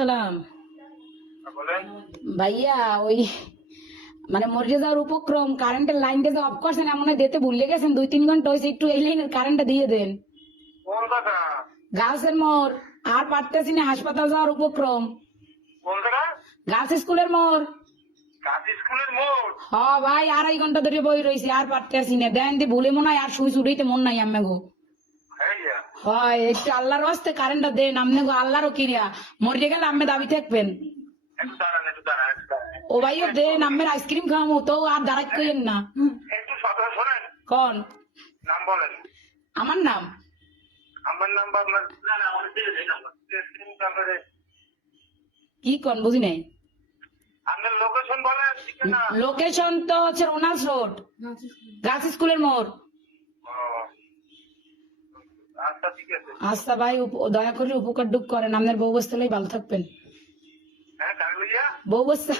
সালাম বলেন। ভাইয়া, ওই মানে মরে যাওয়ার উপক্রম, কারেন্টের লাইনটা যে অফ করছেন এমন হয় দিতে ভুলে গেছেন, 2-3 ঘন্টা হয়েছে, একটু এই লাইনের কারেন্টটা দিয়ে দেন। কোন জায়গা? গার্লসের মোড়, আর পারতেছি না, হাসপাতাল যাওয়ার উপক্রম। কোন জায়গা? গার্লস স্কুলের মোড়। কাজী স্কুলের মোড়। হ ভাই, 2.5 ঘন্টা ধরে বই রয়েছে, আর পারতেছি না, দেন দি ভুলে মনে হয় আর সুইচ উঠাইতে মন নাই আম্মে গো। হ্যাঁ, হয় একটু আল্লাহর হস্তে কারেন্টটা দেন, আমনে গো আল্লাহরও কিরিয়া, মরে গেলে আম্মে দাবি থাকবেন। একটু দাঁড়ান, একটু দাঁড়ান, একটু দাঁড়ান। ও ভাইও দেন, আম্মের আইসক্রিম খাওয়ামো তো, আর দাঁড়াই কইেন না। একটু কথা শোনেন। কন নাম বলেন। আমার নাম? আমার নাম্বার আপনার? না না, আমার দিয়ে দেন নাম্বার। নাম্বারে কি কন বুঝি নাই। আপনার লোকেশন বলেন, ঠিকানা। লোকেশন তো হচ্ছে রোনাল্ডস রোড, গার্লস স্কুলের মোড়। ও, আচ্ছা ঠিক আছে। আচ্ছা ভাই, দয়া করে উপকার ডুক করেন, আপনার বউ বসতে ভালো থাকবেন। হ্যাঁ, কাগলিয়া। বউ বসতে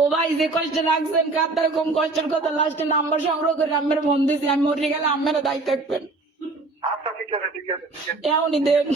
ও ভাই, যে কষ্ট রাখছেন কার কম কষ্টের কথা, লাস্টে নাম্বার সংগ্রহ করে আমের মন দিয়েছি, আমি মরে গেলে আমেরা দায়ী থাকবেন। আচ্ছা ঠিক আছে, ঠিক আছে, ঠিক আছে। এমনই দেন।